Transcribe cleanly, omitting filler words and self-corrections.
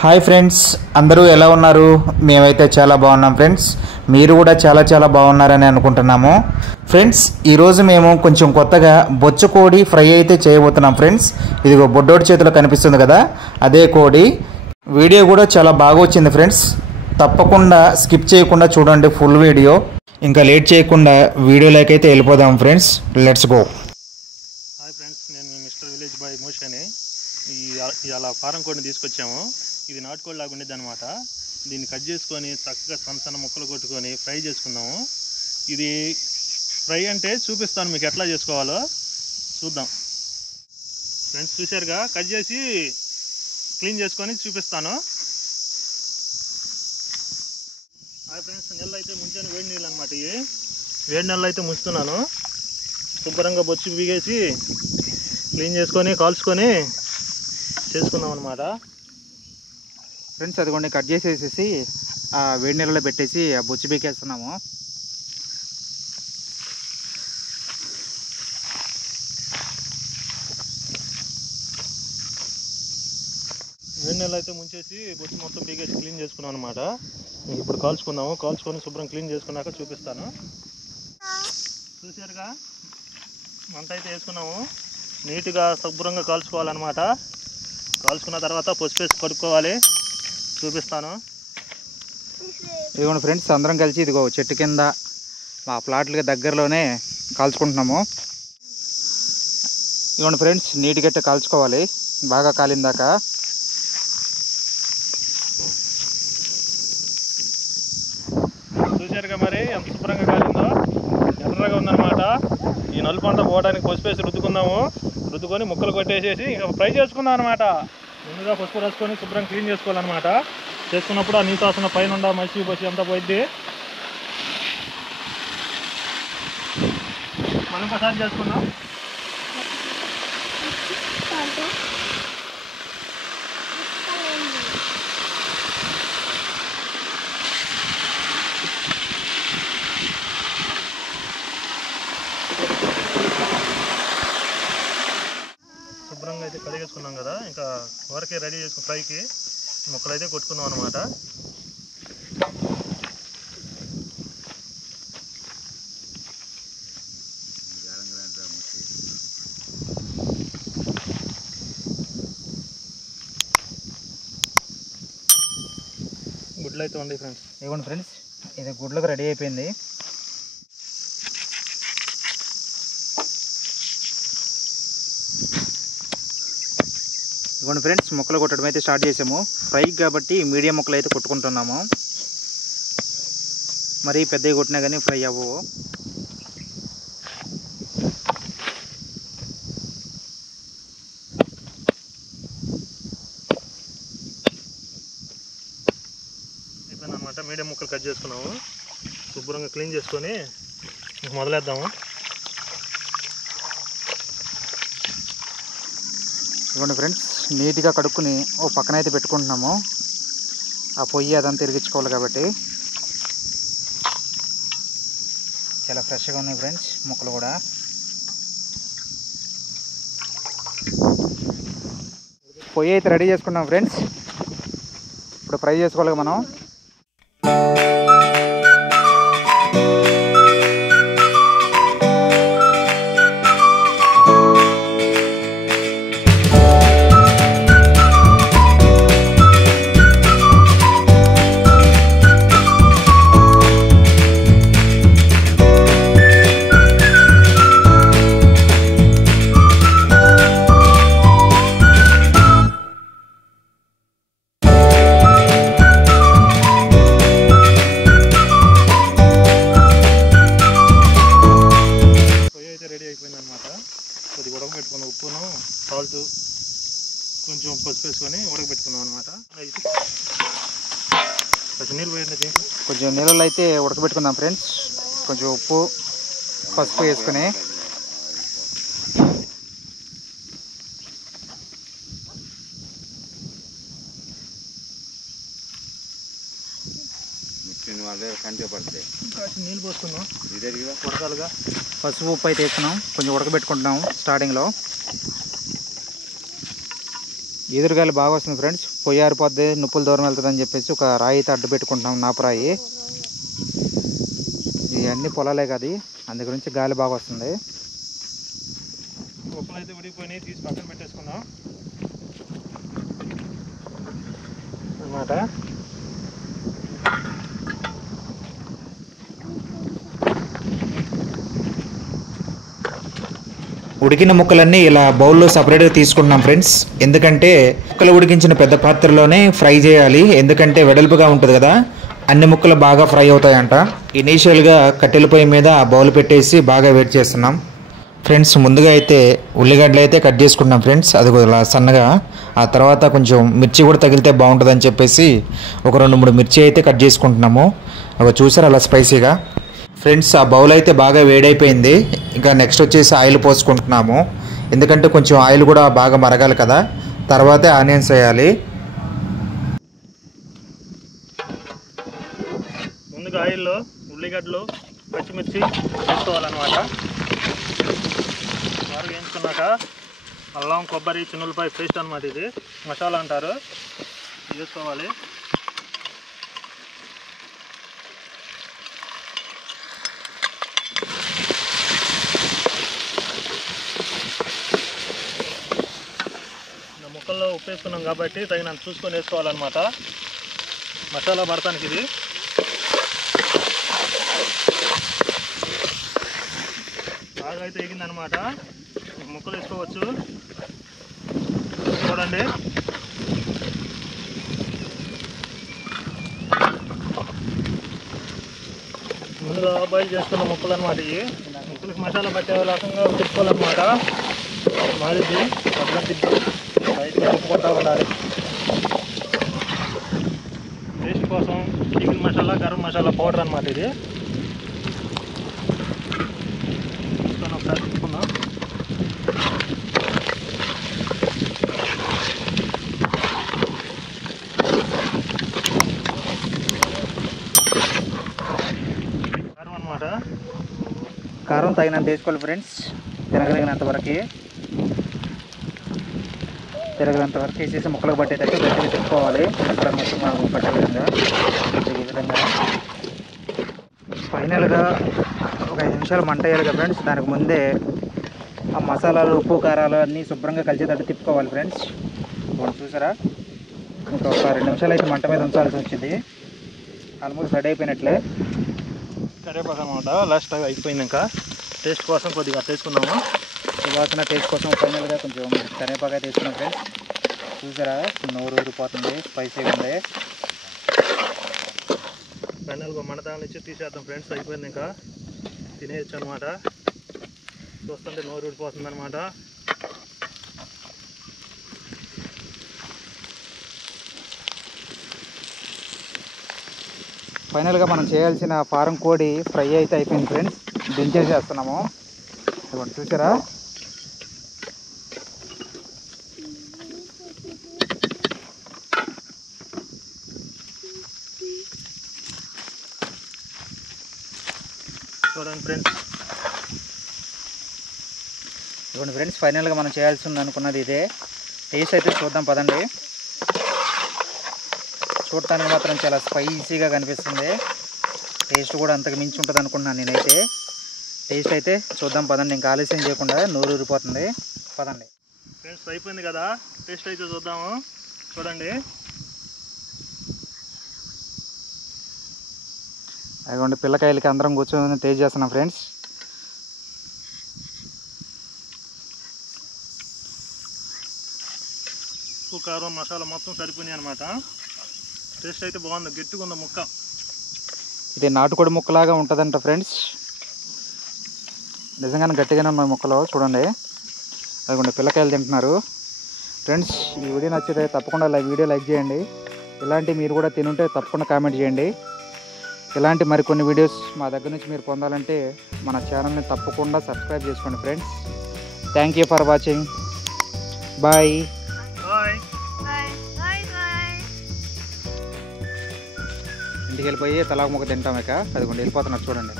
Hi friends, అందరూ ఎలా ఉన్నారు? మేమైతే చాలా బాగున్నాం ఫ్రెండ్స్. మీరు కూడా చాలా బాగున్నారని అనుకుంటున్నాము. ఫ్రెండ్స్, ఈరోజు మేము కొంచెం కొత్తగా బొచ్చు కోడి ఫ్రై అయితే చేయబోతున్నాం ఫ్రెండ్స్. ఇదిగో బొడ్డోడి చేతిలో కనిపిస్తుంది కదా, అదే కోడి. వీడియో కూడా చాలా బాగా వచ్చింది ఫ్రెండ్స్. తప్పకుండా స్కిప్ చేయకుండా చూడండి ఫుల్ వీడియో. ఇంకా లేట్ చేయకుండా వీడియోలోకి అయితే వెళ్ళిపోదాం friends. Let's go. Hi friends, నేను మీ మిస్టర్ విలేజ్ బాయ్ మోషని. ఇలా ఫారం కోడిని తీసుకొచ్చాము. ఇది నాటుకోడి లాగా ఉండేది అనమాట. దీన్ని కట్ చేసుకొని చక్కగా సన్న ముక్కలు కొట్టుకొని ఫ్రై చేసుకుందాము. ఇది ఫ్రై అంటే చూపిస్తాను మీకు ఎట్లా చేసుకోవాలో చూద్దాం. ఫ్రెండ్స్ చూశారుగా, కట్ చేసి క్లీన్ చేసుకొని చూపిస్తాను. హాయ్ ఫ్రెండ్స్, నీళ్ళు అయితే ముంచాను, వేడి నీళ్ళు అనమాట. ఇవి వేడి నీళ్ళు అయితే ముంచుతున్నాను. శుభ్రంగా బొచ్చు బిగేసి క్లీన్ చేసుకొని కాల్చుకొని చేసుకుందాం అనమాట. ఫ్రెండ్స్, అదిగోండి కట్ చేసేసి ఆ వేడి నీళ్ళలో పెట్టేసి ఆ బొచ్చు బీకేస్తున్నాము. వేడి నీళ్ళు అయితే ముంచేసి బొచ్చు మొత్తం బీగేసి క్లీన్ చేసుకున్నాం అనమాట. ఇప్పుడు కాల్చుకుందాము. కాల్చుకొని శుభ్రం క్లీన్ చేసుకున్నాక చూపిస్తాను. చూసారుగా, మంట అయితే వేసుకున్నాము. నీట్గా శుభ్రంగా కాల్చుకోవాలన్నమాట. కాల్చుకున్న తర్వాత పసుపు వేసి కడుక్కోవాలి. చూపిస్తాను. ఇదిగోండి ఫ్రెండ్స్, అందరం కలిసి ఇదిగో చెట్టు కింద మా ప్లాట్లకి దగ్గరలోనే కాల్చుకుంటున్నాము. ఇదిగోండి ఫ్రెండ్స్, నీట్గా కాల్చుకోవాలి బాగా కాలిందాక. చూసారుగా మరి ఎంత శుభ్రంగా కాలిందో, ఎర్రగా ఉందన్నమాట. ఈ నలుపు అంతా పోవడానికి పసుపు వేసి రుద్దుకుందాము. రుద్దుకొని ముక్కలు కొట్టేసేసి ఇంకా ఫ్రై చేసుకుందాం అనమాట. ముందుగా పసుపు రాసుకొని శుభ్రం క్లీన్ చేసుకోవాలన్నమాట. చేసుకున్నప్పుడు ఆ నీసు వాసన పైన మసి బసి అంతా పోయిద్ది. మనం ఒకసారి చేసుకుందాం. శుభ్రంగా అయితే కడిగేసుకున్నాం కదా, ఇంకా వరకే రెడీ చేసుకుని ఫ్రైకి ముక్కలు అయితే కొట్టుకుందాం అనమాట. గుడ్లు అయితే ఉంది ఫ్రెండ్స్. ఇదిగోండి ఫ్రెండ్స్, ఇది గుడ్లకు రెడీ అయిపోయింది. ఇదిగోండి ఫ్రెండ్స్, ముక్కలు కొట్టడం అయితే స్టార్ట్ చేసాము. ఫ్రై కాబట్టి మీడియం ముక్కలు అయితే కొట్టుకుంటున్నాము. మరీ పెద్దవి కొట్టినా కానీ ఫ్రై అవ్వవు. అయిపోయిందనమాట. మీడియం ముక్కలు కట్ చేసుకున్నాము. శుభ్రంగా క్లీన్ చేసుకొని మొదలేద్దాము. ఇదిగోండి ఫ్రెండ్స్, నీట్గా కడుక్కుని ఓ పక్కన అయితే పెట్టుకుంటున్నాము. ఆ పొయ్యి అదంతా తిరిగించుకోవాలి కాబట్టి. చాలా ఫ్రెష్గా ఉన్నాయి ఫ్రెండ్స్ ముక్కలు కూడా. పొయ్యి అయితే రెడీ చేసుకున్నాం ఫ్రెండ్స్. ఇప్పుడు ఫ్రై చేసుకోవాలి మనం. కొద్దిగా ఉడకబెట్టుకున్న ఉప్పును సాల్ట్ కొంచెం పసుపు వేసుకొని ఉడకబెట్టుకున్నాం అనమాట. కొంచెం నీళ్ళు పోయింది. దీంట్లో కొంచెం నీళ్ళలో అయితే ఉడకబెట్టుకుందాం ఫ్రెండ్స్. కొంచెం ఉప్పు పసుపు వేసుకొని నీళ్ళు పోసుకుందాం. ఉడకాలుగా పసుపు ఉప్పు అయితే వేసుకున్నాం. కొంచెం ఉడకబెట్టుకుంటున్నాం స్టార్టింగ్లో. ఎదురుగాలి బాగా వస్తుంది ఫ్రెండ్స్. పొయ్యి ఆరిపోద్ది, నొప్పులు దూరం వెళ్తుందని చెప్పేసి ఒక రాయి అయితే అడ్డు పెట్టుకుంటున్నాం, నాపరాయి. ఇవన్నీ పొలాలే కదా, అందు గురించి గాలి బాగా వస్తుంది. ఉప్పులు అయితే ఉడికిపోయినాయి, తీసి పక్కన పెట్టేసుకుందాం అన్నమాట. ఉడికిన ముక్కలన్నీ ఇలా బౌల్లో సపరేట్గా తీసుకుంటున్నాం ఫ్రెండ్స్. ఎందుకంటే ముక్కలు ఉడికించిన పెద్ద పాత్రలోనే ఫ్రై చేయాలి, ఎందుకంటే వెడల్పుగా ఉంటుంది కదా, అన్ని ముక్కలు బాగా ఫ్రై అవుతాయంట. ఇనీషియల్గా కట్టెల పొయ్యి మీద బౌల్ పెట్టేసి బాగా వెయిట్ చేస్తున్నాం ఫ్రెండ్స్. ముందుగా అయితే ఉల్లిగడ్డలు అయితే కట్ చేసుకుంటున్నాం ఫ్రెండ్స్, అది ఇలా సన్నగా. ఆ తర్వాత కొంచెం మిర్చి కూడా తగిలితే బాగుంటుందని చెప్పేసి ఒక 2-3 మిర్చి అయితే కట్ చేసుకుంటున్నాము. అవి చూసారు అలా స్పైసీగా ఫ్రెండ్స్. ఆ బౌల్ అయితే బాగా వేడైపోయింది. ఇంకా నెక్స్ట్ వచ్చేసి ఆయిల్ పోసుకుంటున్నాము, ఎందుకంటే కొంచెం ఆయిల్ కూడా బాగా మరగాలి కదా. తర్వాతే ఆనియన్స్ వేయాలి. ముందుగా ఆయిల్లో ఉల్లిగడ్డలు, పచ్చిమిర్చి వేసుకోవాలన్నమాట. బాగా వేయించుకున్నాక అల్లం, కొబ్బరి, చిన్నులపాయ పేస్ట్ అనమాట, ఇది మసాలా అంటారు, వేసుకోవాలి. ముక్కల్లో ఉప్పు వేసుకున్నాం కాబట్టి తగినంత చూసుకొని వేసుకోవాలన్నమాట, మసాలా పడటానికి. ఇది బాగా అయితే ఎగిందనమాట, ముక్కలు వేసుకోవచ్చు. చూడండి, ముందుగా బాయిల్ చేసుకున్న ముక్కలు అనమాట. ఇవి ముక్కలకి మసాలా పట్టే రకంగా తిప్పుకోవాలన్నమాట. మారిద్ది అట్లా తిప్పి బయటగా తిప్పుకుంటూ ఉండాలి. టేస్ట్ కోసం చికెన్ మసాలా, గరం మసాలా పౌడర్ అనమాట ఇది. ఒకసారి తిప్పుకుందాం. కారం అనమాట, కారం తగినంత వేసుకోవాలి ఫ్రెండ్స్. తిరగలిగినంత వరకు వేసేసి ముక్కలకు పట్టేటట్టు గట్టిగా తిప్పుకోవాలి. అక్కడ మొత్తం మాకు పట్టే విధంగా ఈ విధంగా. ఫైనల్గా ఒక 5 నిమిషాలు మంట వేయాలి కదా ఫ్రెండ్స్. దానికి ముందే ఆ మసాలాలు, ఉప్పు, కారాలు అన్నీ శుభ్రంగా కలిసేటట్టు తిప్పుకోవాలి ఫ్రెండ్స్. ఇప్పుడు చూసారా, ఇంకా ఒక 2 నిమిషాలు అయితే మంట మీద ఉంచాల్సి వచ్చింది. ఆల్మోస్ట్ రెడీ అయిపోయినట్లే. కరివేపాకు అనమాట. లాస్ట్ అయిపోయింది. టేస్ట్ కోసం కొద్దిగా వేసుకున్నాము. సువాసన టేస్ట్ కోసం ఫైనల్గా కొంచెం కరివేపాకు అయితే వేసుకున్నాం ఫ్రెండ్స్. చూసారా, నోరు ఊరిపోతుంది, స్పైసీగా ఉంది. ఫైనల్గా మంటదాన్ని ఇచ్చి తీసేద్దాం ఫ్రెండ్స్. అయిపోయింది, ఇంకా తినేయచ్చు అనమాట. చూస్తుంటే నోరు ఊడిపోతుంది అనమాట. ఫైనల్గా మనం చేయాల్సిన ఫారం కోడి ఫ్రై అయితే అయిపోయింది ఫ్రెండ్స్. దించేసేస్తున్నాము. ఇవ్వండి, చూసారా. చూడండి ఫ్రెండ్స్, ఇవ్వండి ఫ్రెండ్స్, ఫైనల్గా మనం చేయాల్సింది అనుకున్నది ఇదే. టేస్ట్ అయితే చూద్దాం పదండి. చూడటానికి మాత్రం చాలా స్పైసీగా కనిపిస్తుంది. టేస్ట్ కూడా అంతకు మించి ఉంటుంది అనుకున్నాను నేనైతే. టేస్ట్ అయితే చూద్దాం పదండి. ఇంకా ఆలస్యం చేయకుండా, నోరు ఊరిపోతుంది, పదండి ఫ్రెండ్స్. అయిపోయింది కదా, టేస్ట్ అయితే చూద్దాము. చూడండి, అదిగోండి పిల్లకాయలకి అందరం కూర్చొని టేస్ట్ చేస్తున్నాం ఫ్రెండ్స్. ఉప్పు, కారం, మసాలా మొత్తం సరిపోయినాయి అనమాట. టేస్ట్ అయితే బాగుంది, గట్టిగా ఉంది ముక్క. ఇది నాటుకోడి ముక్కలాగా ఉంటుందంట ఫ్రెండ్స్. నిజంగానే గట్టిగానే ఉన్నాయి ముక్కలు. చూడండి, అదిగోండి పిల్లకాయలు తింటున్నారు. ఫ్రెండ్స్, ఈ వీడియో నచ్చితే తప్పకుండా వీడియో లైక్ చేయండి. ఇలాంటి మీరు కూడా తినుంటే తప్పకుండా కామెంట్ చేయండి. ఇలాంటి మరికొన్ని వీడియోస్ మా దగ్గర నుంచి మీరు పొందాలంటే మన ఛానల్ని తప్పకుండా సబ్స్క్రైబ్ చేసుకోండి friends. Thank you for watching. Bye. ఇంటికి వెళ్ళిపోయి తలాకు ముక్క తింటాం. ఇక అదిగోండి వెళ్ళిపోతున్నారు చూడండి.